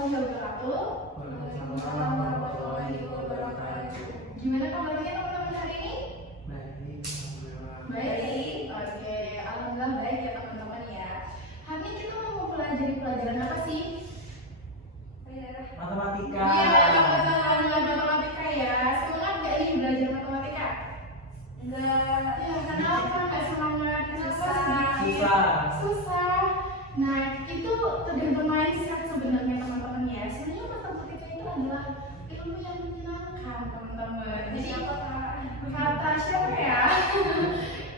warahmatullahi wabarakatuh. Waalaikumsalam warahmatullahi wabarakatuh. Gimana kabarnya teman-teman hari ini? Baik, alhamdulillah. Baik. Oke, alhamdulillah baik ya teman-teman ya. Hari ini kita mau pelajari pelajaran apa sih? Matematika. Iya, betul, matematika ya. Semangat nggak nih belajar matematika? Enggak. Ya, kenapa nggak semangat? Susah. Susah. Nah, itu tergantung mindset sebenarnya teman-teman ya. Sebenarnya matematika itu adalah ilmu yang menyenangkan teman-teman. Jadi kata siapa ya?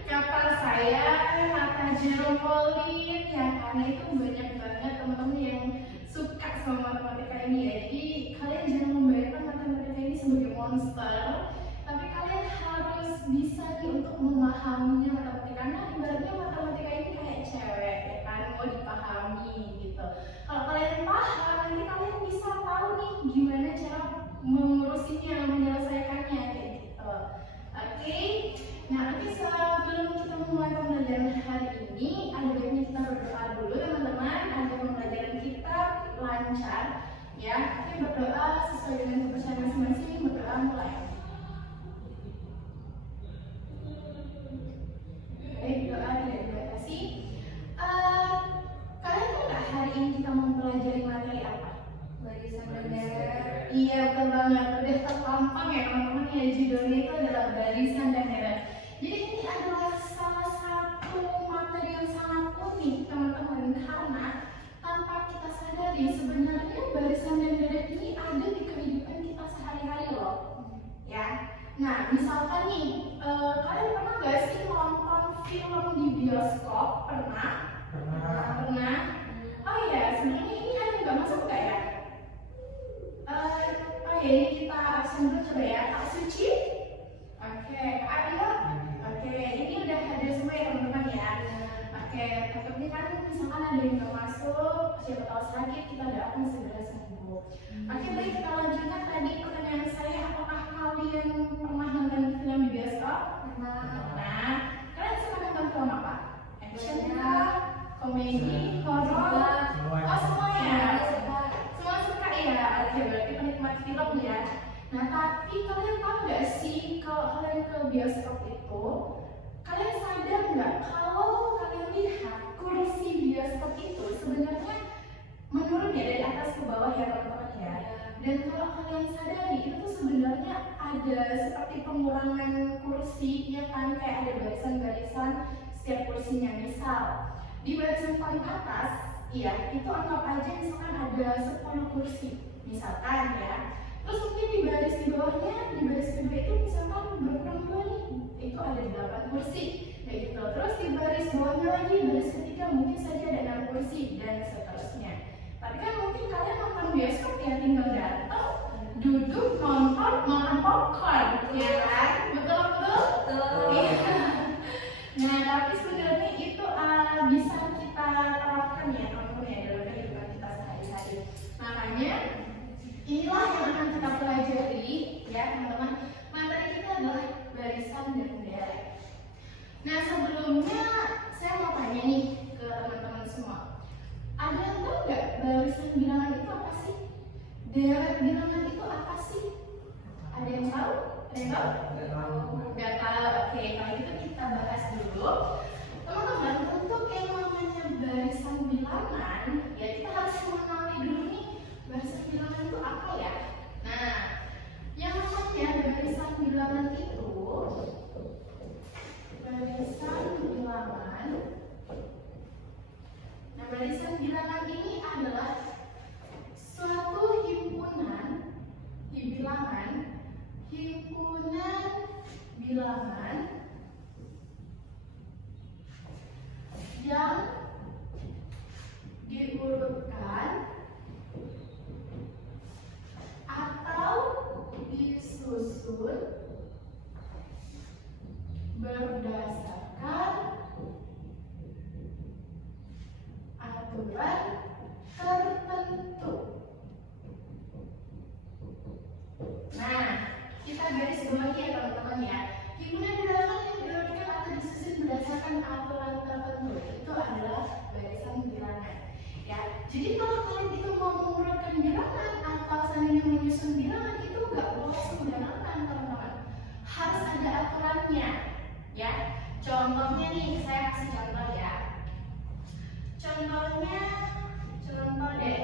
Kata saya, kata Jerome Pauline ya, karena itu banyak banget teman-teman yang suka sama matematika ini ya. Jadi kalian jangan membayangkan matematika ini sebagai monster, tapi kalian harus bisa nih untuk memahaminya matematika. Karena ibaratnya matematika ini kayak cewek ya kan, mau dipahami gitu. Kalau kalian paham, nanti kalian bisa tahu nih gimana cara mengurusinya, menyelesaikannya kayak gitu. Oke, nah nanti sebelum kita mulai pembelajaran hari ini, ada baiknya kita berdoa dulu teman-teman agar pembelajaran kita lancar ya. Oke, berdoa sesuai dengan kepercayaan masing-masing. Berdoa mulai. Baik, doa tidak dibatasi. Kalian tahu nggak hari ini kita mempelajari materi apa? Barisan bendera. Iya, betul banget. Udah terpampang ya teman-teman ya, judulnya itu adalah barisan dan deret. Jadi ini adalah salah satu materi yang sangat unik teman-teman, karena tanpa kita sadari sebenarnya barisan dan deret ini ada di kehidupan kita sehari-hari loh. Ya. Nah, misalkan nih, kalian pernah nggak sih nonton film di bioskop? Pernah? Pernah. Oh iya, sebenarnya ini ada nggak masuk nggak ya? Oh ya, ini kita absen dulu coba ya. Kak Suci? Oke, Kak Adila? Oke, ini udah hadir semua ya teman-teman ya. Oke, takutnya kan misalkan ada yang nggak masuk, siapa tahu sakit, kita doakan segera sembuh. Oke, baik, kita lanjutkan tadi pertanyaan saya, apakah kalian pernah nonton film di bioskop? Nah, kalian suka nonton film apa? Action kah? Komedi? Horor? Oh, semuanya? Semua suka ya? Oke, berarti penikmat film ya. Nah, tapi kalian tahu nggak sih kalau kalian ke bioskop itu, kalian sadar nggak kalau kalian lihat kursi bioskop itu sebenarnya menurun ya dari atas ke bawah ya teman-teman ya. Dan kalau kalian sadari itu tuh sebenarnya ada seperti pengurangan kursi ya kan, kayak ada barisan-barisan setiap kursinya. Misal di barisan paling atas, iya itu anggap aja misalkan ada 10 kursi misalkan ya. Terus mungkin di baris di bawahnya, di baris kedua itu misalkan berkurang 2 nih, itu ada 8 kursi kayak gitu. Terus di baris bawahnya lagi, baris ketiga mungkin saja ada 6 kursi dan seterusnya. Tapi kan mungkin kalian nonton bioskop ya tinggal datang, duduk, nonton, makan popcorn, ya kan? Betul? Iya. Nah, tapi sebenarnya itu bisa kita terapkan ya teman-teman ya dalam kehidupan kita sehari-hari. Makanya inilah yang akan kita pelajari ya teman-teman. Materi kita adalah barisan dan deret. Nah, sebelumnya saya mau tanya nih ke teman-teman semua. Ada yang tahu nggak barisan bilangan itu apa sih? Deret bilangan itu apa sih? Ada yang tahu? Ada yang tahu? Nggak tahu. Oke, kalau gitu kita bahas dulu. Teman-teman, untuk yang namanya barisan bilangan, ya kita harus mengenali dulu nih barisan bilangan itu apa ya. Nah, yang namanya barisan bilangan itu, barisan bilangan ini adalah suatu himpunan bilangan yang diurutkan atau disusun berdasarkan aturan tertentu. Nah, kita garis bawahi ya teman-teman ya. Himpunan bilangan yang diurutkan atau disusun berdasarkan aturan tertentu itu adalah barisan bilangan. Ya, jadi kalau kalian itu mau mengurutkan bilangan atau seandainya menyusun bilangan itu nggak boleh sembarangan teman-teman, harus ada aturannya ya. Contohnya nih, saya kasih contoh ya. Contoh deh,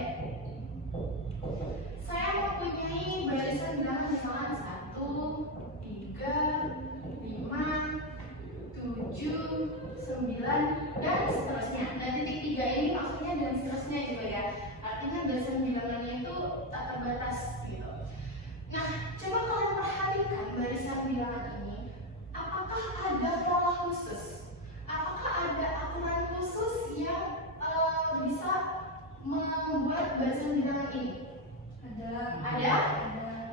saya mempunyai barisan bilangan misalnya 1, 3, 5, 7, 9, dan seterusnya. Dan titik 3 ini maksudnya dan seterusnya juga ya. Artinya barisan bilangannya itu tak terbatas gitu. Nah, coba kalian perhatikan barisan bilangan ini. Apakah ada pola khusus? Apakah ada aturan khusus yang bisa membuat barisan bilangan ini? Ada. Ada?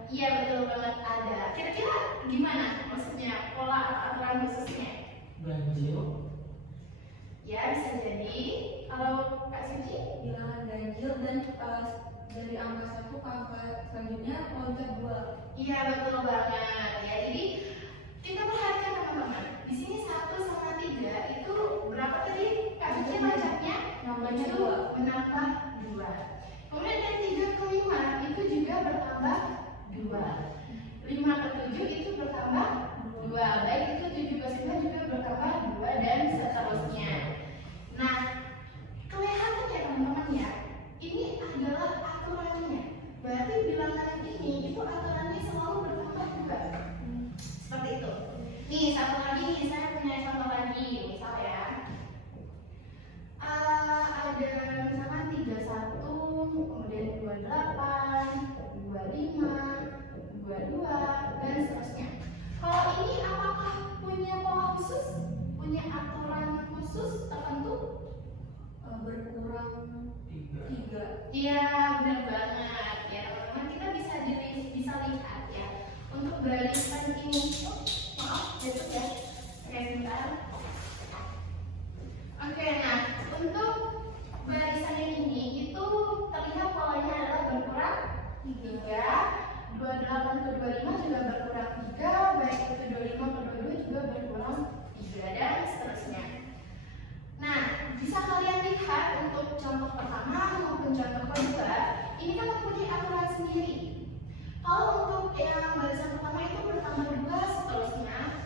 Iya, betul banget ada. Kira-kira gimana maksudnya pola atau aturan khususnya? ganjil, Ya, bisa jadi. Kalau Kak Suci? Bilangan ganjil dan dari angka 1 ke angka selanjutnya loncat 2. Iya, betul banget. Ya, jadi kita perhatikan teman-teman. Di sini 1 sama 3 itu berapa tadi? Kak Suci bacanya? Nambahnya Itu 2. menambah 2. Kemudian dari 3 ke 5 itu juga bertambah 2. 5 ke 7 itu bertambah 2. Baik itu 7 ke 9 juga bertambah 2 dan seterusnya. Nah, kelihatan ya teman-teman ya, ini adalah aturannya. Berarti bilangan ini itu aturannya selalu bertambah 2. Seperti itu. Nih, satu lagi nih, saya punya contoh lagi. Misal ya, ada misalkan 31, kemudian 28, 25, 22, dan seterusnya. Kalau ini apakah punya pola khusus? Punya aturan khusus tertentu? Berkurang 3. Iya, benar banget ya teman-teman. Kita bisa lihat ya untuk barisan ini. Oh, maaf, jatuh ya. Oke, sebentar. Oke, nah untuk barisan yang ini itu terlihat polanya adalah berkurang 3, 28 ke 25 juga berkurang 3, baik itu 25 ke 22 juga berkurang 3, dan seterusnya. Nah, bisa kalian lihat untuk contoh pertama maupun contoh kedua, ini kan mempunyai aturan sendiri. Kalau untuk yang barisan pertama itu bertambah 2 seterusnya.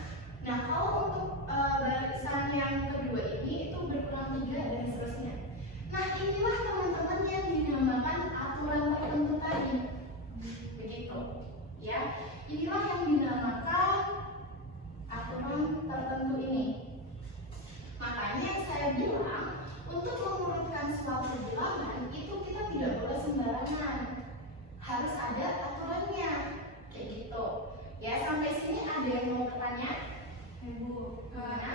Nah, kalau untuk barisan yang kedua ini itu berkurang 3 dan seterusnya. Nah, inilah teman-teman yang dinamakan aturan tertentu tadi. Begitu. Ya. Inilah yang dinamakan aturan tertentu ini. Makanya saya bilang untuk mengurutkan suatu bilangan itu kita tidak boleh sembarangan, harus ada aturannya, kayak gitu. Ya, sampai sini ada yang mau bertanya? Bu, Gimana?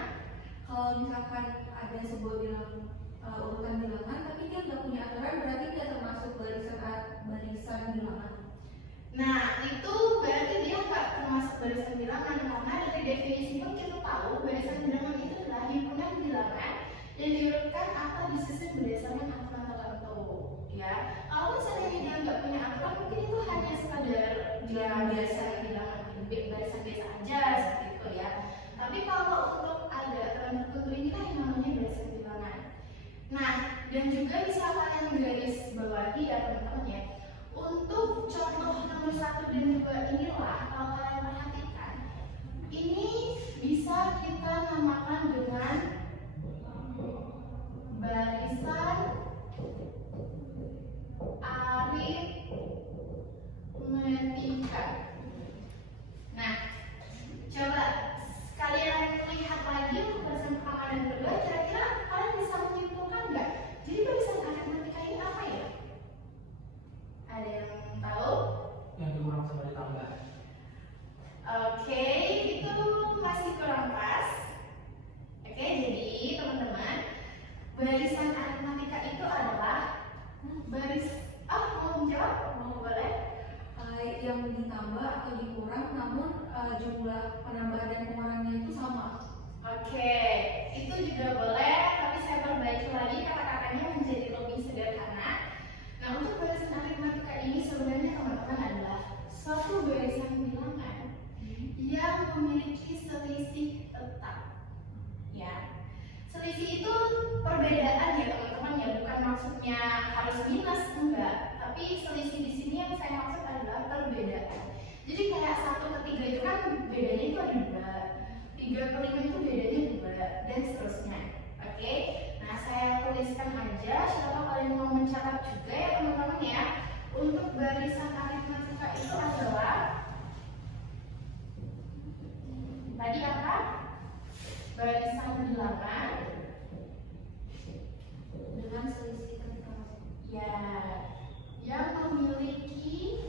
kalau misalkan ada sebuah urutan bilangan tapi dia nggak punya aturan, berarti dia termasuk barisan bilangan. Nah, itu berarti dia nggak termasuk barisan bilangan, karena dari definisi pun kita tahu barisan bilangan itu adalah himpunan bilangan yang diurutkan atau disusun berdasarkan aturan tertentu. Ya, kalau misalnya dia nggak punya aturan, mungkin itu hanya sekadar dia biasa bilangan barisan biasa aja seperti itu ya. Tapi kalau untuk ada aturan tertentu inilah yang namanya barisan bilangan. Nah, dan juga bisa kalian garis bawahi ya teman-teman ya. Untuk contoh nomor 1 dan 2 inilah kalau kalian perhatikan, ini bisa kita namakan dengan barisan aritmetika. Nah, coba kalian lihat lagi untuk barisan pertama dan kedua, kira-kira kalian bisa menyimpulkan nggak? Jadi barisan aritmetika ini apa ya? Ada yang tahu? yang dikurang sama ditambah. Oke, itu masih kurang pas. Oke, jadi teman-teman, barisan aritmetika itu adalah mau menjawab? Mau boleh? Yang ditambah atau dikurang, namun jumlah penambah dan pengurangannya itu sama. Oke, itu juga boleh, tapi saya perbaiki lagi kata-katanya menjadi lebih sederhana. Nah, untuk barisan aritmetika ini sebenarnya teman-teman adalah suatu barisan bilangan yang memiliki selisih tetap. Ya, selisih itu perbedaan ya teman-teman ya, bukan maksudnya harus minus, enggak, tapi tapi selisih di sini yang saya maksud adalah perbedaan. Jadi kayak 1 ke 3 itu kan bedanya itu ada 2, 3 ke 5 itu bedanya 2, dan seterusnya. Oke, nah saya tuliskan aja, siapa kalian mau mencatat juga ya teman-teman ya. Untuk barisan aritmatika itu adalah tadi apa? Barisan bilangan dengan selisih ketika masuk. ya yang memiliki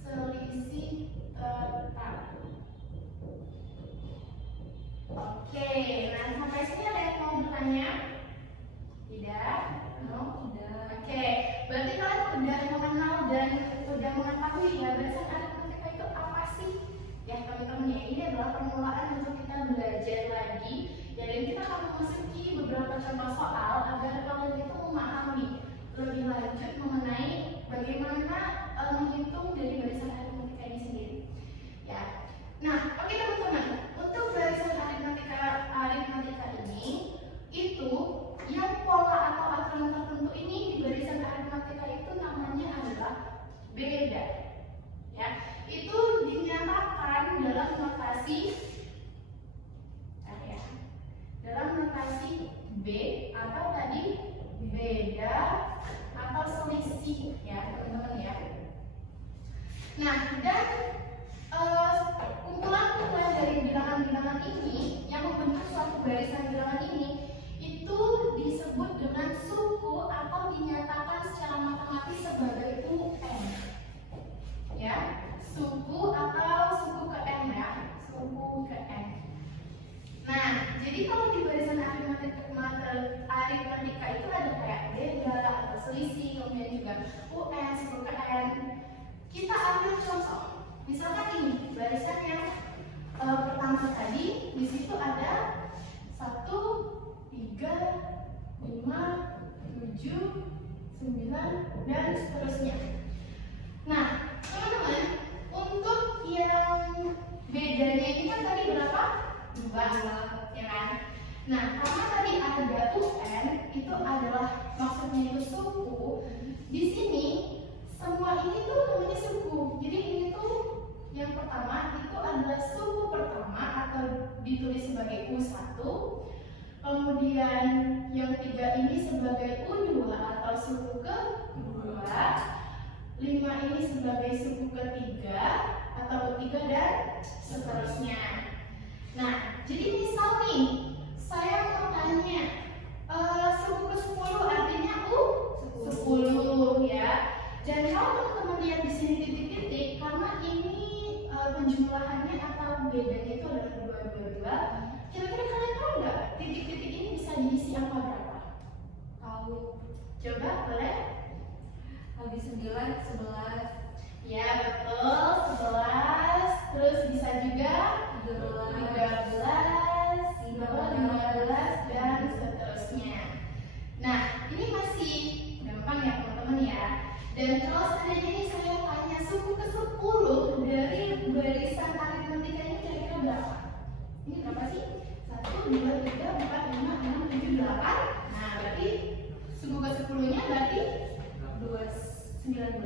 selisih tetap. Oke, nah sampai sini ada yang mau bertanya? Tidak? No? Tidak. Oke, berarti kalian udah mengenal dan udah mengetahui ya barisan aritmatika itu apa sih? Ya teman-teman ya, ini adalah permulaan untuk kita belajar lagi ya, dan kita akan memasuki beberapa contoh soal agar kalian itu memahami lebih lanjut mengenai bagaimana menghitung dari barisan aritmatika ini sendiri ya. Nah, oke teman-teman, untuk barisan aritmatika ini itu yang pola atau aturan tertentu ini di barisan aritmatika itu namanya adalah beda ya. Itu dinyatakan dalam notasi dalam notasi B atau tadi beda atau selisih ya teman-teman ya. Nah, dan kumpulan-kumpulan dari bilangan-bilangan ini yang membentuk suatu barisan bilangan ini itu disebut dengan suku atau dinyatakan secara matematis sebagai UN ya, suku atau suku ke N ya, suku ke N. Nah, jadi kalau di barisan aritmatika itu ada kayak beda atau selisih, kemudian juga UN, suku ke N. Kita ambil contoh, misalkan ini barisan yang pertama tadi, di situ ada 1, 3, 5, 7, 9, dan seterusnya. Nah, teman-teman, untuk yang bedanya ini kan tadi berapa? 2, ya kan? Nah, karena tadi ada UN, itu adalah maksudnya itu suku. Di sini semua ini tuh namanya suku. Jadi ini tuh yang pertama itu adalah suku pertama atau ditulis sebagai U1. Kemudian yang 3 ini sebagai U2 atau suku kedua. 5 ini sebagai suku ketiga atau U3 dan seterusnya. Nah, jadi misal nih, saya mau tanya suku ke-10 artinya U10 ya. Dan kalau teman-teman lihat di sini titik-titik, karena ini penjumlahannya atau bedanya itu adalah 2, kira-kira kalian tahu nggak titik-titik ini bisa diisi angka berapa? Tahu. Coba boleh? Habis 9, 11. Ya betul, 11. Terus bisa juga 13, 15, dan seterusnya. Nah, ini masih gampang ya teman-teman ya. Dan kalau seandainya ini saya tanya suku ke-10 dari barisan aritmatika ini kira-kira berapa? Ini berapa sih? 1, 2, 3, 4, 5, 6, 7, 8. Nah, berarti suku ke-10-nya berarti 19.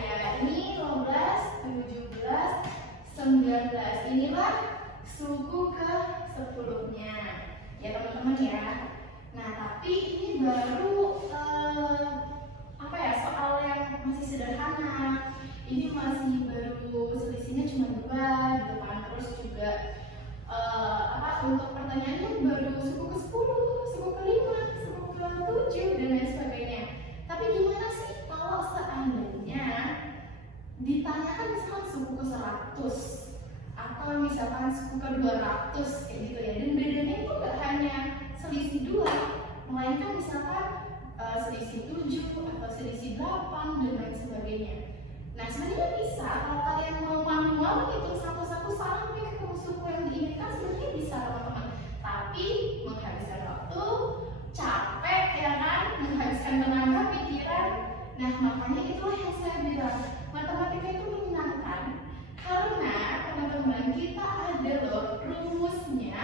Ya, ini 15, 17, 19. Inilah suku ke-10-nya. Ya teman-teman ya. Nah, tapi ini baru soal yang masih sederhana. Ini masih baru selisihnya cuma 2 gitu kan. Terus juga untuk pertanyaannya baru suku ke-10, suku ke-5, suku ke-7 dan lain sebagainya. Tapi gimana sih kalau seandainya ditanyakan misalkan suku ke-100 atau misalkan suku ke-200 kayak gitu ya. Dan bedanya itu gak hanya selisih 2, melainkan misalkan selisih 7 atau selisih 8 dan lain sebagainya. Nah, sebenarnya bisa kalau kalian mau manual hitung satu-satu sampai ketemu suku yang diinginkan, sebenarnya bisa teman-teman. Tapi menghabiskan waktu, capek ya kan, menghabiskan tenaga, pikiran. Nah, makanya itulah yang saya bilang, matematika itu menyenangkan karena teman-teman kita ada loh rumusnya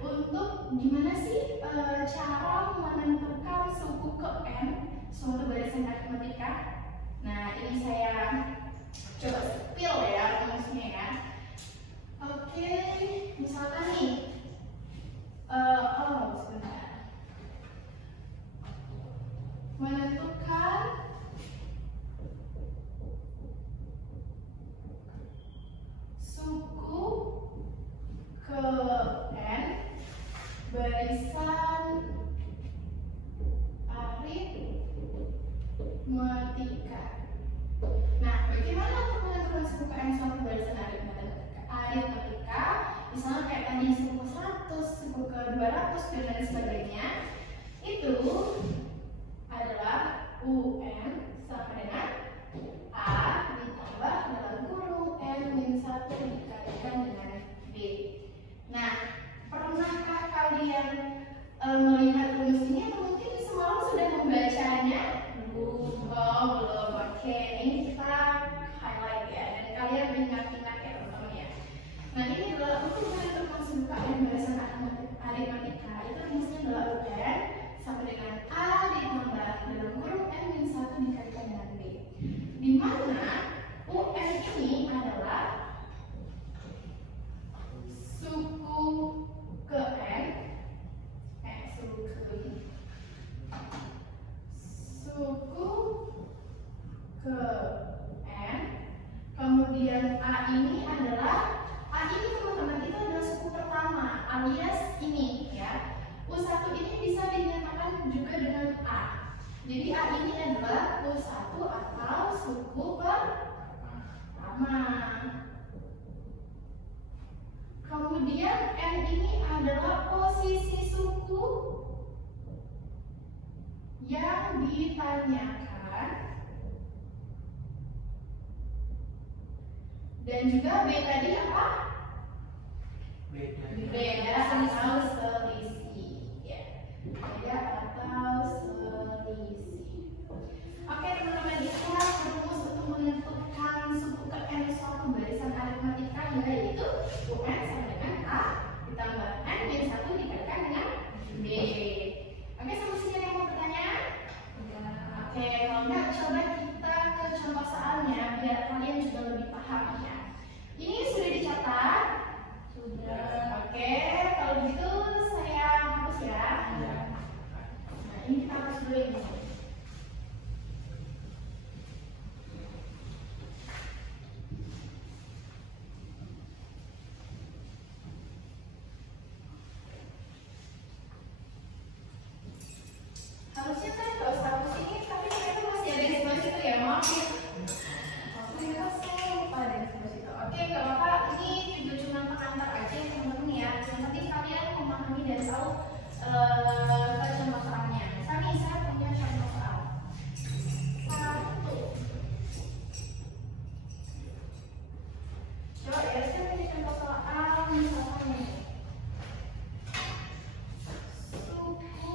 untuk gimana sih cara menentukan ke N suatu barisan aritmetika. Nah, ini saya coba spill ya rumusnya ya. Oke, misalkan nih, sebentar. Menentukan suku ke N barisan aritmetika. Nah, bagaimana untuk menentukan suku ke N suatu barisan aritmetika? Misalnya kayak tadi suku ke 100, suku ke 200 dan lain sebagainya. Itu adalah UN sama dengan A ditambah dalam kurung N-1 dikalikan dengan B. Nah, pernahkah kalian melihat rumus ini atau mungkin semalam sudah membacanya? Belum. Oh, belum. Oke, ini kita highlight ya, dan kalian ingat-ingat ya teman-teman ya. Nah, ini adalah untuk menentukan suku N barisan aritmetika. Itu rumusnya adalah UN sama dengan A ditambah dalam kurung N-1 dikalikan dengan B. Di mana UN ini adalah suku ke N, suku ke N, kemudian A ini adalah, A ini teman-teman itu adalah suku pertama alias ini ya. U1 ini bisa dinyatakan juga dengan A. Jadi A ini adalah U1 atau suku pertama. Kemudian N ini adalah posisi suku yang ditanyakan. Dan juga B tadi apa? Beda atau selisih ya. Beda atau selisih. Oke teman-teman, itulah rumus untuk menentukan suku ke N suatu barisan aritmetika, yaitu UN sama dengan A ditambah N-1 dikalikan dengan B. Oke, sampai sini ada yang mau bertanya? Oke, kalau enggak coba kita ke contoh soalnya biar kalian juga lebih paham ya. Ini sudah dicatat? Sudah. Oke, kalau begitu saya hapus ya. Nah, ini kita hapus dulu ini. Harusnya saya nggak usah hapus ini, tapi ternyata masih ada di sebelah situ ya, maaf ya. Ternyata saya lupa ada di sebelah situ. Oke, nggak apa-apa, ini juga cuma pengantar aja ya teman-teman ya. Yang penting kalian memahami dan tahu contoh soalnya. Sami, saya punya contoh soal. 1. Coba ya, saya punya contoh soal misalkan nih. Suku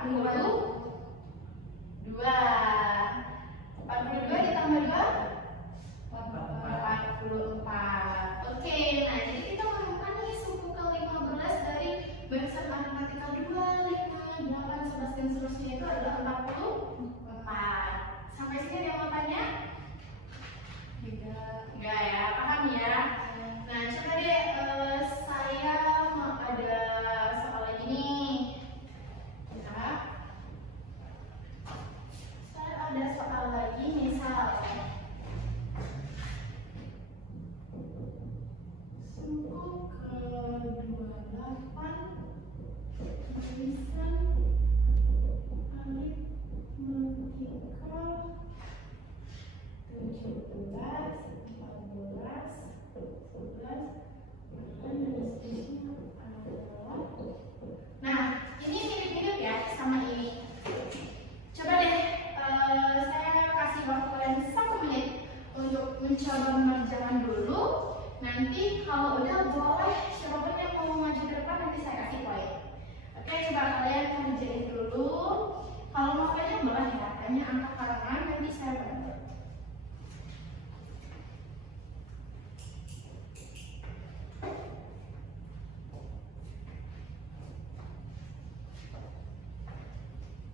42. 42 ditambah 2 44. Oke, nah jadi kita menemukan nih suku ke-15 dari barisan matematika 2, 5, 8, 11 dan seterusnya itu adalah 44. Sampai sini ada yang mau tanya? Enggak ya, paham ya? Nah, coba deh saya mau ada soal lagi nih. Ya. Saya ada soal lagi misal suku ke-28 barisan aritmetika 17, 14, 11, dan seterusnya adalah. Nah, ini mirip-mirip ya sama ini. Coba deh, saya kasih waktu kalian 1 menit untuk mencoba mengerjakan dulu. Nanti kalau udah boleh siapapun yang mau maju ke depan nanti saya kasih poin. Oke, coba kalian kerjain dulu. Kalau mau kalian boleh ya, hanya angka karangan nanti saya bantu.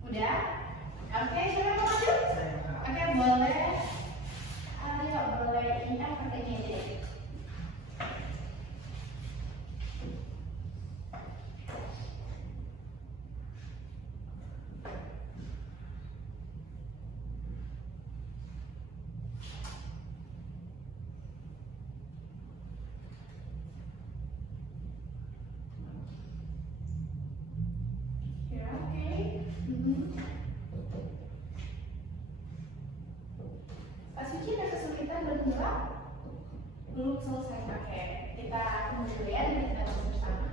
Udah? Oke, siapa yang mau maju? Oke, boleh. Ayo, boleh. Ini pakai ini aja deh. Ya, oke. Pak Suci ada kesulitan bergerak? Belum selesai pakai. Kita tunggu dulu ya, dan kita bahas bersama.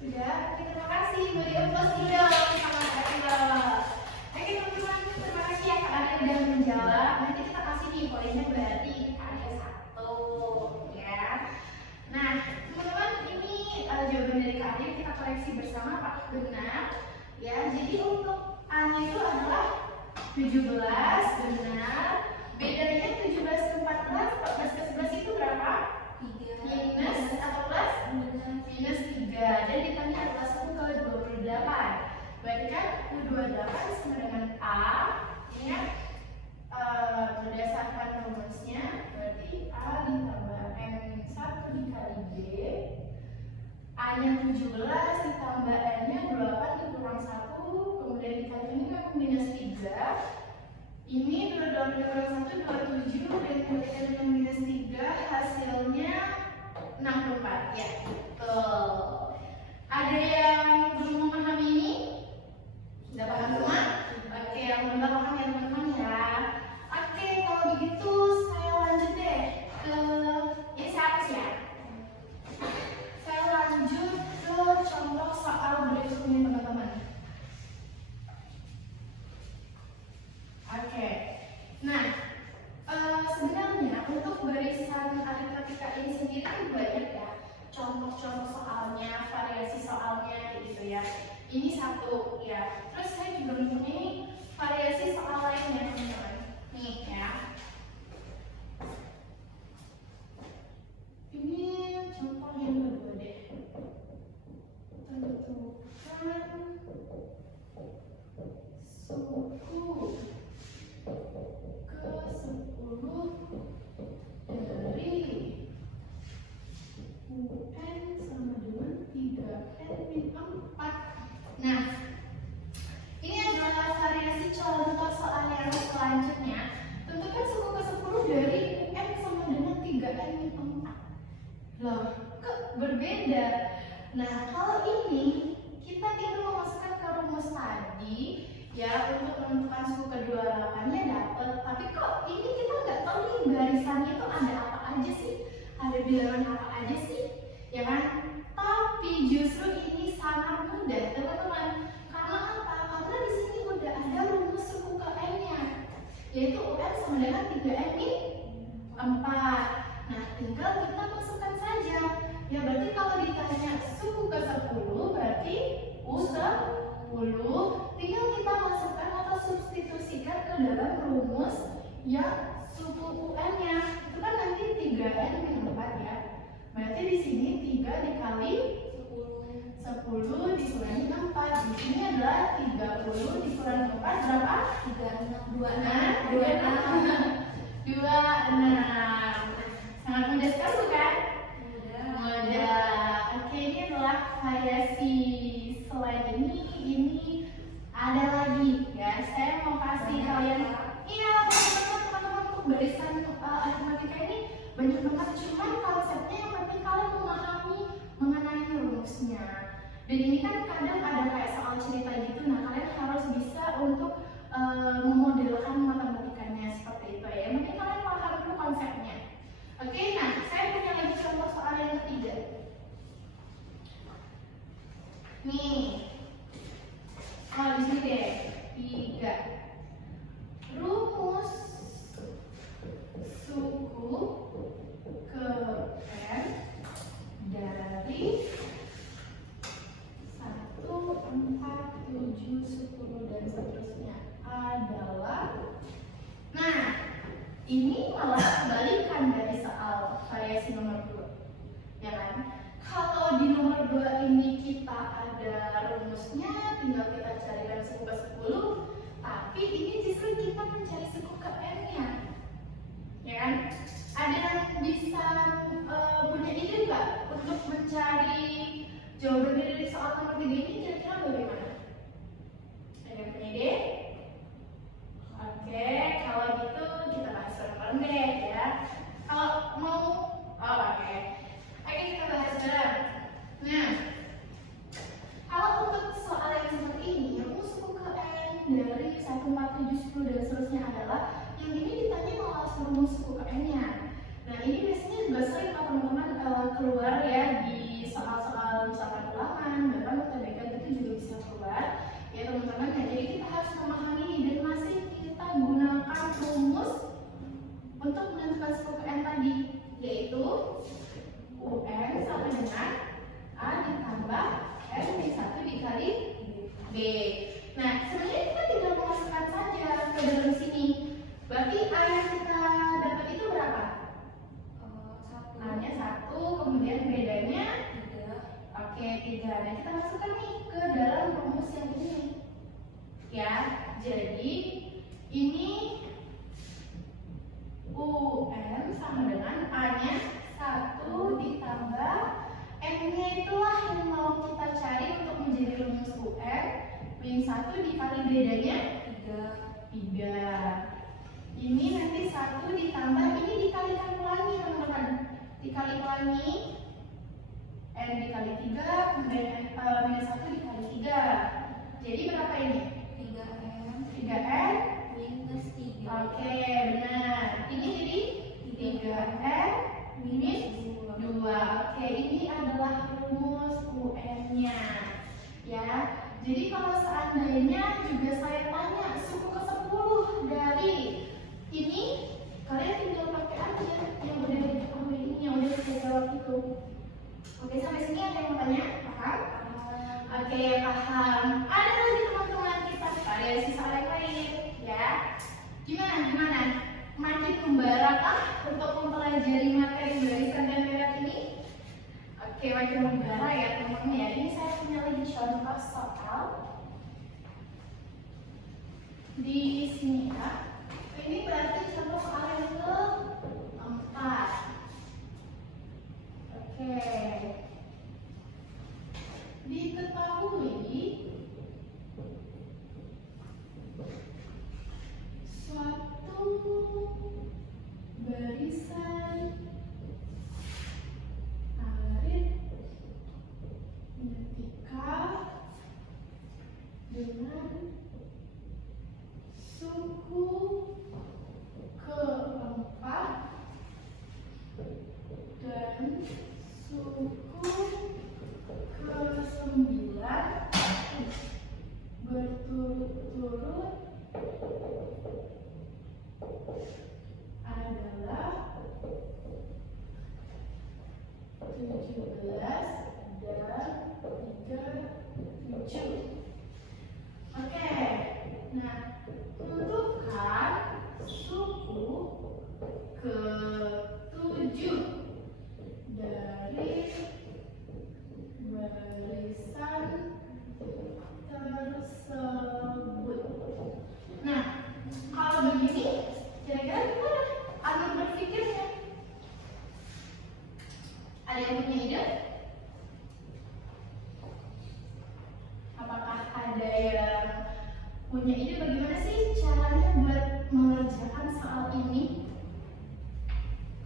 Sudah? Oke, terima kasih. Beri applause dulu dong sama Kak Adila. Oke teman-teman, terima kasih ya Kak Adila udah menjawab. Nanti kita kasih nih poinnya berarti Kak Adila 1 ya. Nah teman-teman, ini jawaban dari Kak Adila kita koreksi bersama apakah benar ya. Jadi untuk A-nya itu adalah 17, benar. Bedanya 17 ke 14, 14 ke 11 itu berapa? Minus atau plus? Minus 3. Dan ditanya adalah suku ke-28. Berarti kan U28 sama dengan A ya. Berdasarkan rumusnya berarti A ditambah N1 dikali B, A nya 17 ditambah N nya 8 dikurang 1, kemudian dikali ini kan minus 3. Ini 28 dikurang 1 27, dan dikalikan dengan minus 3 hasilnya 64 ya. Betul. Ada yang belum memahami ini? Sudah paham semua? Oke, yang belum paham ya teman-teman ya. Oke, kalau begitu saya lanjut deh ke ini saya hapus ya. Saya lanjut ke contoh soal berikutnya teman-teman. Oke. Nah, sebenarnya untuk barisan aritmetika ini sendiri kan banyak ya. Contoh-contoh soalnya, variasi soalnya kayak gitu ya. Ini satu ya. Terus saya juga mempunyai variasi soal lainnya teman-teman. Nih ya. Ini contoh yang kedua deh. Tentukan suku ke-10 dari UN sama dengan 3N min 4. Nah, ini adalah variasi contoh soal yang selanjutnya. Tentukan suku ke-10 dari UN sama dengan 3N min 4. Loh, kok berbeda? Nah, kalau ini kita tinggal memasukkan ke rumus tadi ya untuk menentukan suku ke-28-nya dapat. Tapi kok ini kita nggak tahu nih barisannya itu ada apa aja sih? Ada bilangan apa aja sih? Ya kan? Tapi justru ini sangat mudah teman-teman. Karena apa? Karena di sini udah ada rumus suku ke N-nya. yaitu UN sama dengan 3N min 4. Nah, tinggal kita masukkan saja. Ya berarti kalau ditanya suku ke-10 berarti U10. Tinggal kita masukkan atau substitusikan ke dalam rumus yang suku UN-nya. Itu kan nanti 3N min 4 ya. Berarti di sini 3 dikali 10 dikurangi 4. Di sini adalah 30 dikurangi 4 berapa? 26. Sangat mudah sekali bukan? Mudah. Oke, ini adalah variasi. Selain ini ada lagi ya. Saya mau kasih kalian. Iya, teman-teman untuk barisan aritmatika ini banyak banget. Cuman konsepnya yang penting kalian memahami mengenai rumusnya. Dan ini kan kadang ada kayak soal cerita gitu. Nah, kalian harus bisa untuk memodelkan matematikanya seperti itu ya. Yang penting kalian paham dulu konsepnya. Oke, nah saya punya lagi contoh soal yang ketiga. Nih, di sini deh, 3. Rumus suku ke N dari 1, 4, 7, 10 dan seterusnya adalah. Nah, ini malah kebalikan dari soal variasi nomor 2, ya kan? Kalau di nomor 2 ini kita ada rumusnya, tinggal kita carikan suku ke 10. Tapi ini justru kita mencari suku ke N-nya, ya kan? Ada yang bisa punya ide nggak untuk mencari jawaban dari soal nomor 3 ini kira-kira bagaimana? Ada yang punya ide? Oke, kalau gitu kita bahas bareng deh ya. Kalau mau, oke, kita bahas bareng. Nah, kalau untuk soal yang seperti ini, rumus suku ke N dari 1, 4, 7, 10 dan seterusnya adalah yang ini ditanya malah rumus suku ke N-nya. Nah, ini biasanya juga sering teman-teman keluar ya di soal-soal misalkan ulangan, bahkan UTBK itu juga bisa keluar ya teman-teman. Nah, jadi kita harus memahami ini dan masih kita gunakan rumus untuk menentukan suku ke N tadi, yaitu UN sama dengan A ditambah N min 1 dikali B. Nah, sebenarnya kita tinggal memasukkan saja ke dalam sini. Berarti A yang kita dapat itu berapa? A-nya 1, kemudian B-nya 3. Oke, 3. Nah, kita masukkan nih ke dalam rumus yang ini. Ya, jadi ini UN sama dengan A-nya 1 ditambah N-nya itulah yang mau kita cari untuk menjadi rumus UN min 1 dikali B-nya 3. Ini nanti 1 ditambah, ini dikalikan ulangi teman-teman. Dikali ulangi N dikali 3, kemudian min 1 dikali 3. Jadi berapa ini? 3N minus 3. Oke, benar. Ini jadi 3N minus 2. Oke, ini adalah rumus UN-nya. Ya. Jadi kalau seandainya juga saya tanya suku ke 10 dari ini, kalian tinggal pakai aja yang udah diketahui ini, yang udah saya jawab itu. Oke, sampai sini ada yang mau tanya? Paham? Oke, paham. Ada lagi teman-teman kita variasi soal yang lain, ya. Gimana? Makin membaratkah untuk mempelajari materi barisan dan perak ini? Oke, makin membara ya teman-teman ya. Ini saya punya lagi contoh soal di sini ya. Ini berarti contoh soal yang keempat. Oke. Diketahui suatu barisan aritmatika dengan suku yang punya ide? Apakah ada yang punya ide bagaimana sih caranya buat mengerjakan soal ini?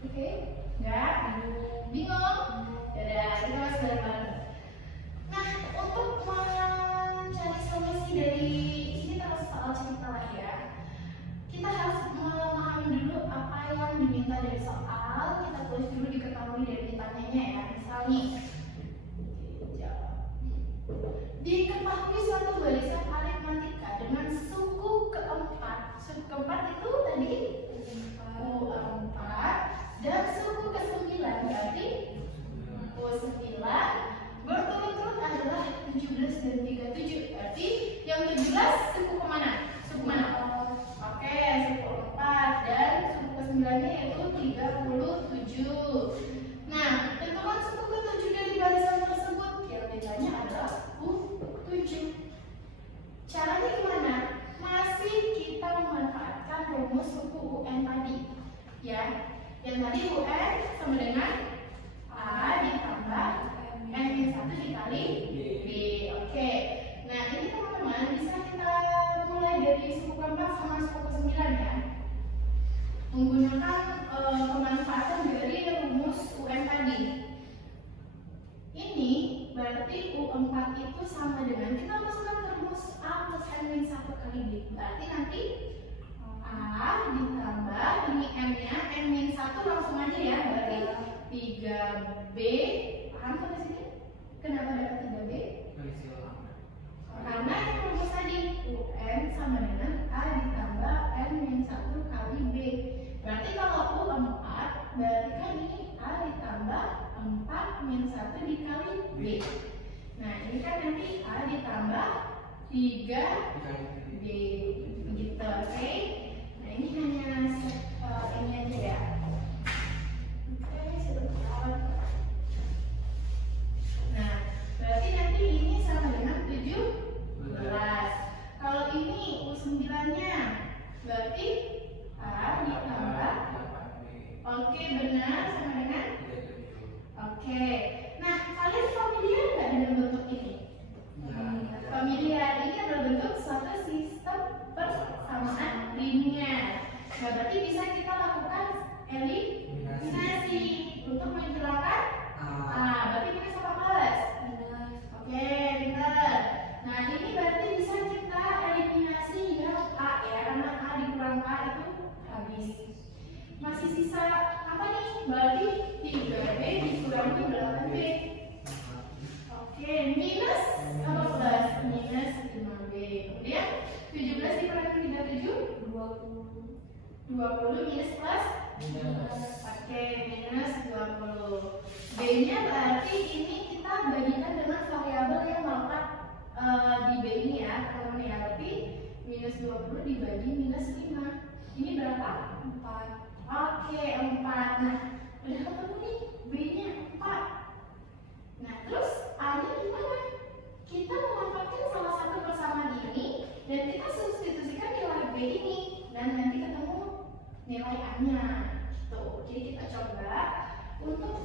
Oke, enggak? Bingung? Dadah, kita masih bareng-bareng. Nah, untuk mencari solusi dari ini terus soal cerita lah ya, kita harus memahami dulu apa yang diminta dari soal. Kita tulis dulu, diketahui dari ditanyanya ya. Misal nih, diketahui suatu barisan aritmatika dengan suku keempat. Suku keempat itu tadi U4 dan suku ke-9 berarti U9 berturut-turut adalah 17 dan 37. Berarti yang 17 suku kemana? Suku mana? Oke, suku 4 dan suku ke-9-nya yaitu 37. Nah, tentukan suku ke-7 dari barisan tersebut. Yang ditanya adalah U7. Caranya gimana? Masih kita memanfaatkan rumus suku UN tadi. Ya, yang tadi UN sama dengan A ditambah N-1 dikali B. Oke. Nah, ini teman-teman bisa kita mulai dari suku keempat sama suku ke-9 ya. Menggunakan pemanfaatan dari rumus UN tadi. Ini berarti U4 itu sama dengan, kita masukkan rumus A plus N-1 kali B. Berarti nanti A ditambah ini M-nya, N-1 langsung aja ya, berarti 3B. Paham sampai sini? Kenapa dapat 3B? Karena yang rumus tadi UN sama dengan A ditambah N-1 kali B. Berarti kalau U4 berarti kan ini A ditambah 4-1 dikali B. Nah, ini kan nanti A ditambah 3B begitu, oke? Nah, ini hanya ini aja ya. Oke, sebentar. Nah, berarti nanti ini sama dengan 17. Kalau ini U9-nya berarti A ditambah, oke, benar, sama dengan, oke. Nah, kalian familiar nggak dengan bentuk ini? Familiar, ini adalah bentuk suatu sistem persamaan linear. Nah, berarti bisa kita lakukan eliminasi untuk menghilangkan A. Berarti minus apa plus? Oke, benar. Nah, ini berarti bisa kita eliminasi yang A ya, karena A dikurang A itu habis. Masih sisa apa nih? Berarti 3B dikurangi 8B. Oke, minus apa plus? Minus 5B. Kemudian 17 dikurangi 37? 20 minus plus? Oke, minus 20. B-nya berarti ini kita bagikan dengan variabel yang melekat di B ini ya, teman-teman ya. Berarti minus 20 dibagi minus 5. Ini berapa? 4. Oke, 4. Nah, udah ketemu nih B-nya 4. Nah, terus A-nya gimana? Kita memanfaatkan salah satu persamaan ini dan kita substitusikan nilai B ini dan nanti ketemu nilai A-nya. Gitu. Jadi kita coba untuk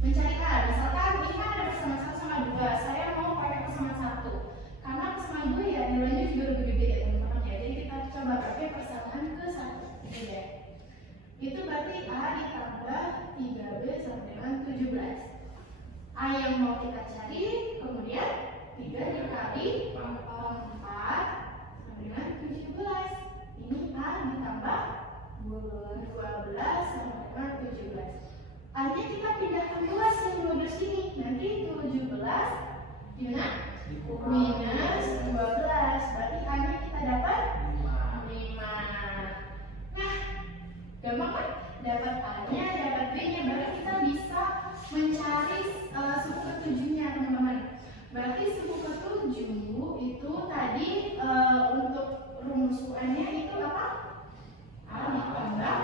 mencari A. Misalkan ini kan ada persamaan 1 sama 2. Saya mau pakai persamaan 1. Karena persamaan 2 ya nilainya juga lebih gede ya teman-teman ya. Jadi kita coba pakai persamaan ke 1. Gitu ya. Itu berarti A ditambah 3B sama dengan 17. A yang mau kita cari, kemudian 3 dikali 4 sama dengan 17. Ini A ditambah 12 sama dengan 17. A-nya kita pindahkan luas yang 12 ini. Nanti 17 gimana? Minus 12. Berarti A-nya kita dapat 5. Nah, gampang kan? Dapat A-nya, dapat B-nya. Berarti kita bisa mencari suku ke-7-nya teman-teman. Berarti suku ke-7 itu tadi untuk rumus UN-nya itu apa? A ditambah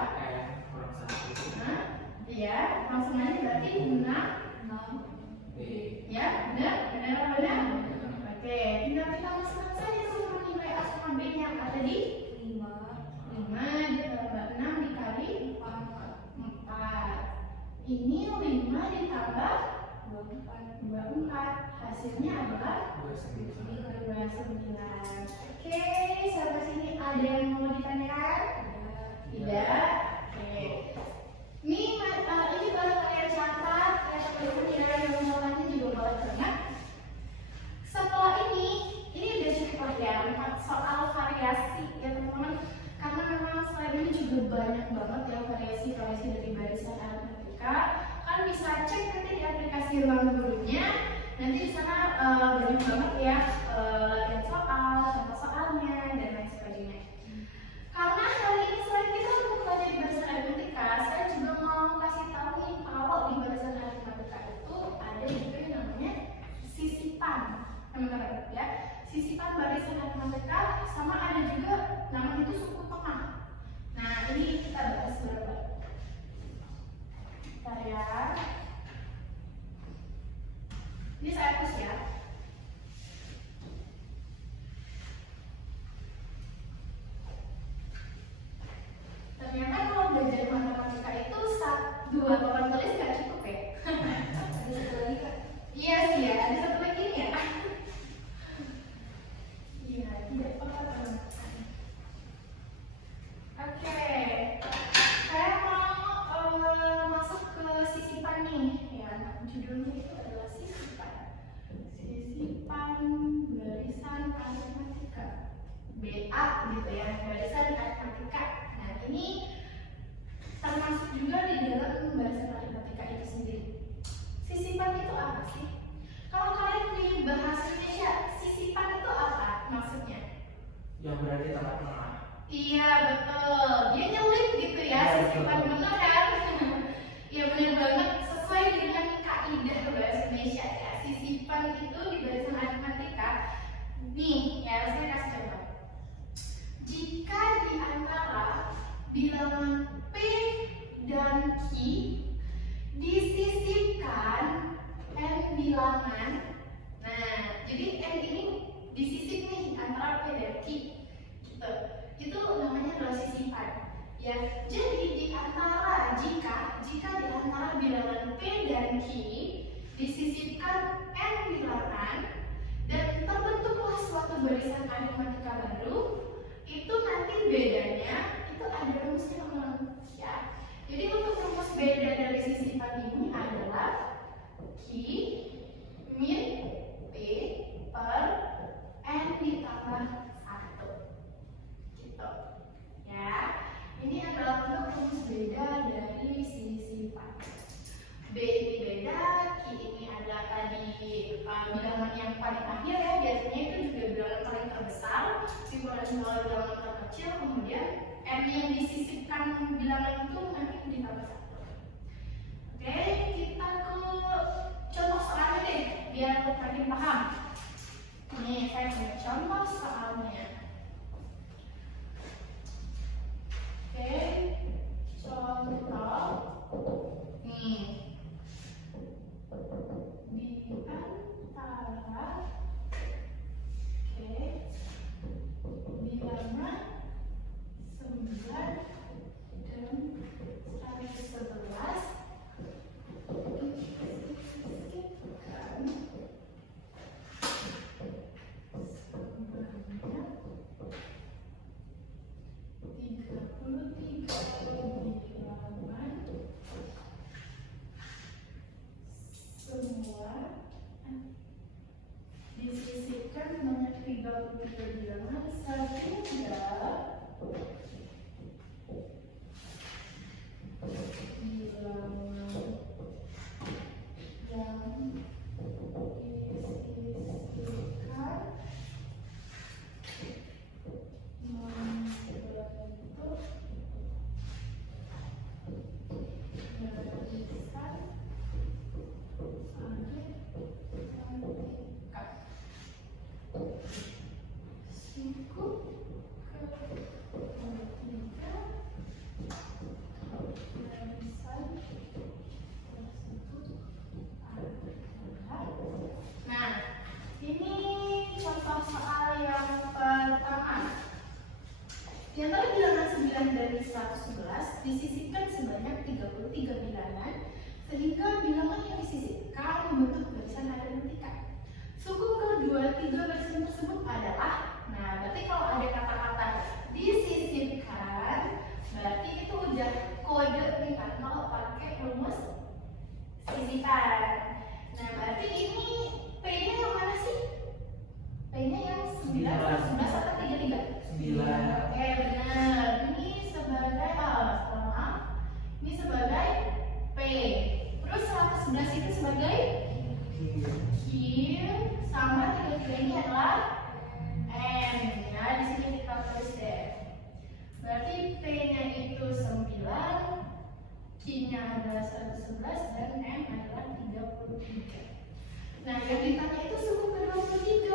iya, langsung aja berarti 6 ya, benar? Benar apa benar? Oke, tinggal kita masukkan saja semua nilai A sama B-nya. A tadi 5 ditambah 6 dikali 4. Ini 5 2,9. Oke, sampai sini ada yang mau ditanyakan? Tidak? Oke. Ini baru kalian catat, ya teman-teman ya, yang mau tanya juga boleh banget. Setelah ini udah cukup ya, 4 soal variasi ya teman-teman. Karena memang slide ini juga banyak banget ya variasi dari barisan aritmatika. Kalian bisa cek nanti di aplikasi Ruang Gurunya. Nanti di sana banyak banget ya latihan soal, contoh soalnya dan lain sebagainya. Karena hari ini selain kita untuk belajar di barisan aritmatika, saya juga mau kasih tahu nih kalau di barisan aritmatika itu ada juga yang namanya sisipan, teman-teman ya. Sisipan barisan aritmatika sama ada juga namanya itu suku tengah. Nah ini kita bahas berapa? Bentar ya. Ini saya hapus ya. Ternyata kalau belajar matematika itu 2 papan tulis nggak cukup ya. Ada satu lagi Kak. Iya sih ya, ada satu lagi nih ya. Iya, tidak apa-apa. Oke, saya mau masuk ke sisipan nih. Ya, judulnya itu adalah sisipan. Sisipan barisan aritmatika. BA gitu ya, barisan aritmatika. Nah, ini termasuk juga di dalam barisan aritmatika itu sendiri. Sisipan itu apa sih? Kalau kalian punya bahasa Indonesia, sisipan itu apa maksudnya? Yang berarti tengah-tengah. Iya betul, dia nyelip gitu ya, sisipan bener kan? Iya bener banget, sesuai dengan kaidah bahasa Indonesia ya. Sisipan itu di barisan aritmatika. Nih ya, saya kasih contoh. Jika di antara bilangan P dan Q disisipkan N bilangan, nah jadi N ini disisip nih antara P dan Q gitu. Itu namanya adalah sisipan ya. Jadi di antara jika di antara bilangan P dan Q disisipkan N bilangan dan terbentuklah suatu barisan aritmatika baru, itu nanti bedanya itu ada rumusnya teman-teman ya. Jadi untuk rumus beda dari sisipan ini adalah Q min P per N ditambah 1 gitu ya. Ini adalah untuk rumus beda dari sisipan. B ini beda, Q ini adalah tadi bilangan yang paling akhir ya, biasanya itu juga bilangan paling terbesar, simpulan bilangan terkecil, kemudian N yang disisipkan bilangan itu nanti ditambah 1. Oke, kita ke contoh soalnya deh, biar makin paham. Nih, saya punya contoh soalnya. Oke, contoh nih di antara bilangan 9 dan 111 disisipkan sebanyak 33 bilangan sehingga bilangan yang disisipkan membentuk barisan aritmatika. Suku ketiga barisan tersebut adalah. Nah, ini contoh soal yang pertama. Di antara bilangan 9 dari 111 disisipkan sebanyak 33 bilangan sehingga bilangan yang disisipkan membentuk barisan aritmatika. Suku kedua tiga barisan tersebut adalah, nah berarti kalau ada kata-kata disisipkan, berarti itu udah kode nih kan kalau pakai rumus sisipan. Nah berarti ini P-nya yang mana sih? P-nya yang 9, 11 atau 33? 9. Oke benar. Ini sebagai ini sebagai P. Terus 111 itu sebagai Q, sama 33 ini adalah M. Ya di sini kita tulis deh. Berarti P-nya itu 9, Q-nya adalah 111 dan M adalah 33. Nah yang ditanya itu suku ke-23.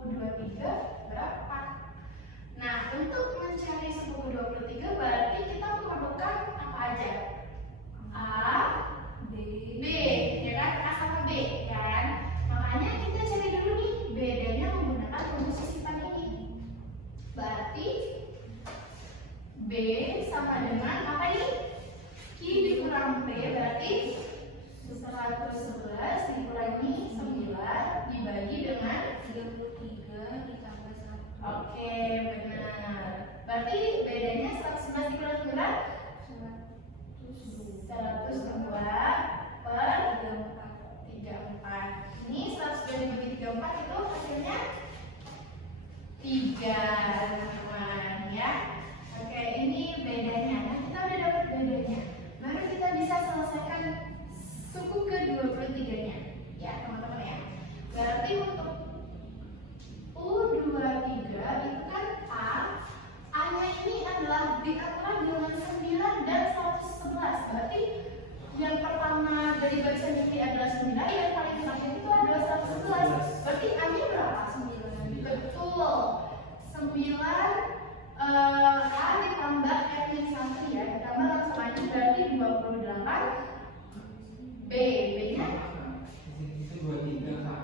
U23 berapa? Nah untuk mencari suku ke-23 berarti kita memerlukan apa aja? A, B, ya kan? A sama B kan? Makanya kita cari dulu nih bedanya menggunakan rumus sisipan ini. Berarti B sama dengan apa nih? Q dikurang P berarti 111 dikurangi 9 dibagi dengan 33 ditambah 1. Oke, benar. Berarti bedanya 111 dikurangi berapa? 102 per 34. Ini 102 dibagi 34 itu hasilnya 3, teman-teman ya. Oke, ini bedanya. Nah, kita udah dapat bedanya. Baru kita bisa selesaikan suku ke-23-nya. Ya, teman-teman ya. Berarti untuk U23 itu kan A-nya ini adalah diatur dengan 9 dan 111. Berarti yang pertama dari barisan ini adalah 9, yang paling terakhir itu adalah 111. Berarti A-nya berapa? 9. Betul. 9 A ditambah M-nya 1 ya. Ditambah langsung aja berarti 28. B-nya Itu 23 Kak.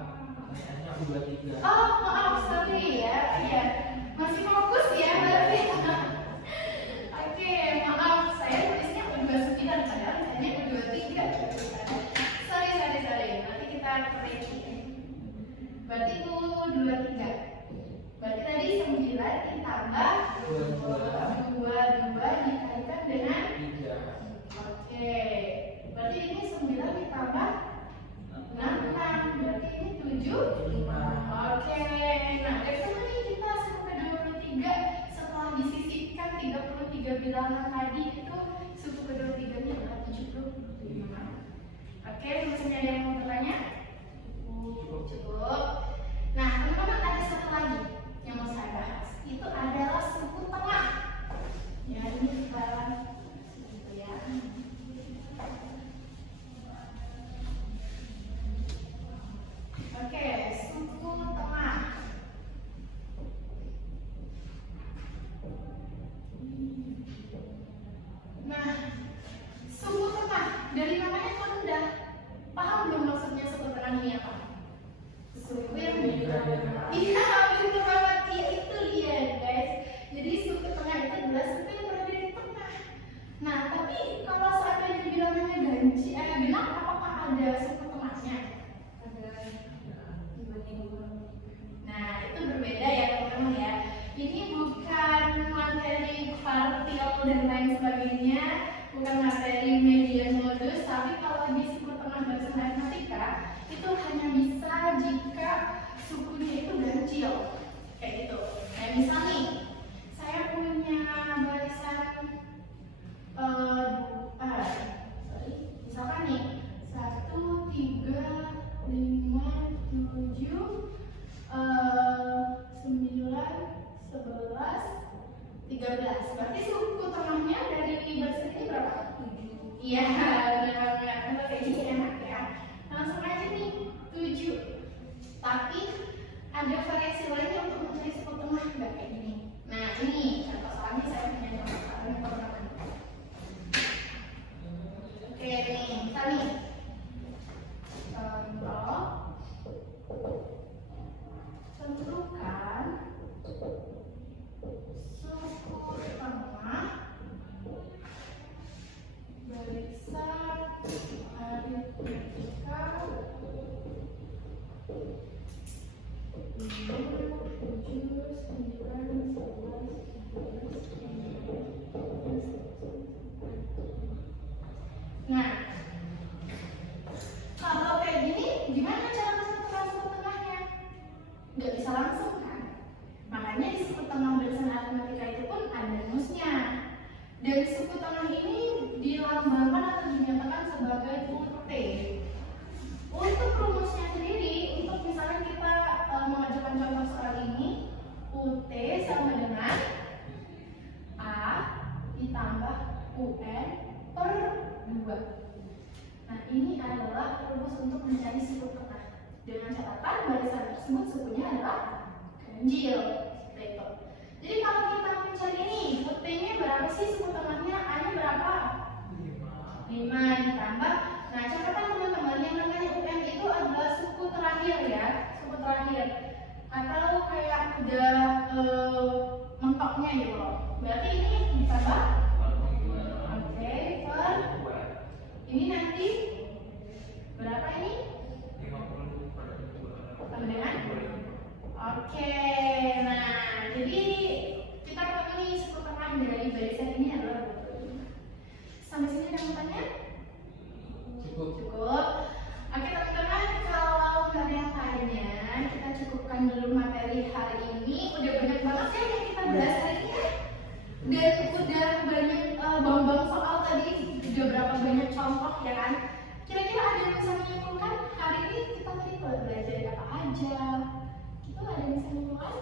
Pertanyaannya aku 23. oh, maaf, sorry ya. Iya. Masih fokus ya berarti. Oke, maaf. Saya tulisnya U29 padahal hanya U23. Sorry. Nanti kita perbaiki. Berarti U23. Berarti tadi 9 ditambah 22 dikalikan dengan 3. Oke. Berarti ini 9 ditambah 6, berarti ini 7. 5. Oke, nah dari sana nih kita suku ke-23 setelah disisipkan 33 bilangan tadi itu suku ke-23-nya adalah 75. Oke, masih ada yang mau bertanya? Cukup. Nah, teman-teman ada satu lagi yang mau saya bahas. Itu adalah suku tengah. Ya, ini kita gitu ya. Oke, suku tengah. Nah, suku tengah dari namanya kan udah paham belum maksudnya suku tengah ini apa? Suku yang iya, betul banget. Iya, itu dia guys. Jadi suku tengah itu adalah suku yang berada di tengah. Nah, tapi kalau seandainya bilangannya genap, apakah ada suku tengahnya? Nah, itu berbeda ya teman-teman ya. Ini bukan materi partial dan lain sebagainya, bukan materi median modus, tapi kalau di suku tengah bahasa matematika itu hanya bisa jika sukunya itu ganjil, kayak gitu. Nah, misal nih, saya punya barisan misalkan nih 1, 3, 5, 7, 9, 11, 13. Berarti suku tengahnya dari barisan ini berapa? 7. Iya, benar banget. Kalau kayak gini enak ya. Langsung aja nih 7. Tapi ada variasi lainnya untuk mencari suku tengah nggak kayak gini. Nah ini contoh soalnya saya punya contoh. Oke nih, kita nih contoh. Tentukan suku tengah barisan aritmetika Dan suku tengah ini dilambangkan atau dinyatakan sebagai UT. Untuk rumusnya sendiri, untuk misalnya kita mengajukan contoh soal ini, UT sama dengan A ditambah UN per 2. Nah, ini adalah rumus untuk mencari suku tengah. Dengan catatan barisan tersebut sukunya adalah ganjil. Seperti itu. Jadi kalau kita mencari ini, UT-nya berapa sih, suku tengahnya? A-nya berapa? 5 ditambah. Nah, catatan teman-teman, yang namanya UN itu adalah suku terakhir ya, suku terakhir. Atau kayak udah mentoknya gitu loh. Berarti ini ditambah. Oke, per ini nanti berapa ini? 50 per 2. Sama dengan? Oke, nah jadi kita ketemu nih suku tengah dari barisan ini adalah 25. Sampai sini ada yang mau tanya? Cukup. Cukup. Oke teman-teman, kalau nggak ada yang tanya, kita cukupkan dulu materi hari ini. Udah banyak banget ya yang kita bahas hari ini ya. Dan udah banyak bang-bang soal tadi, udah berapa banyak contoh ya kan. Kira-kira ada yang bisa menyimpulkan hari ini kita tadi belajar apa aja? Itu ada yang bisa menyimpulkan?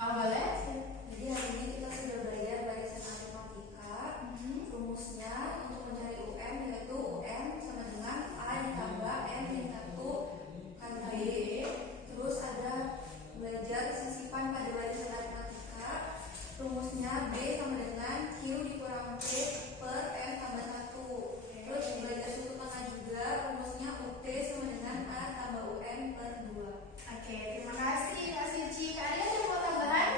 Oh boleh. Jadi hari ini kita sudah belajar barisan matematika. Rumusnya untuk mencari UN yaitu UN sama dengan A ditambah N min 1 kali B. Terus ada belajar sisipan pada barisan matematika. Rumusnya B sama dengan Q dikurang P per F tambah 1. Terus belajar suku tengah juga. Rumusnya UT sama dengan A tambah UN per 2. Oke, terima kasih Kak Suci. Kak Adia ada yang mau tambahan?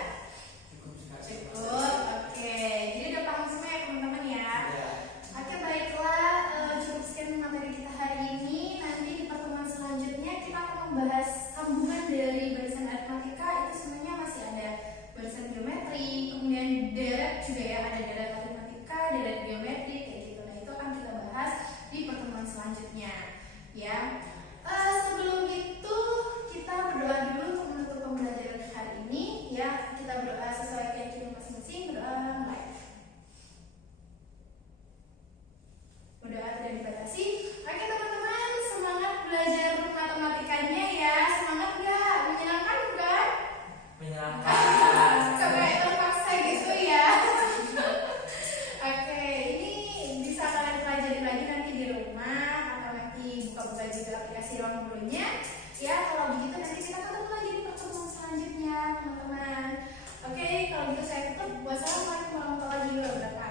Cukup sekali. Cukup. Oke, jadi udah paham semua ya teman-teman ya. Ya. Oke baiklah, cukup sekian materi kita hari ini. Nanti di pertemuan selanjutnya kita akan membahas sambungan dari barisan aritmatika. Itu sebenarnya masih ada barisan geometri, kemudian deret juga ya, ada deret aritmatika, deret geometri kayak gitu. Nah itu akan kita bahas di pertemuan selanjutnya ya. Sebelum itu kita berdoa dulu untuk menutup pembelajaran hari ini ya. Kita berdoa sesuai keyakinan masing-masing. Berdoa mulai. Berdoa tidak dibatasi. Oke teman-teman, semangat belajar matematikanya ya. Semangat nggak? Menyenangkan bukan? Menyenangkan. Sampai terpaksa gitu ya. Oke, ini bisa kalian pelajari lagi nanti di rumah atau nanti buka-buka juga aplikasi ruang gurunya. Ya, kalau begitu nanti kita ketemu lagi di pertemuan selanjutnya, teman-teman. Oke, kalau gitu saya tutup. Wassalamualaikum warahmatullahi wabarakatuh.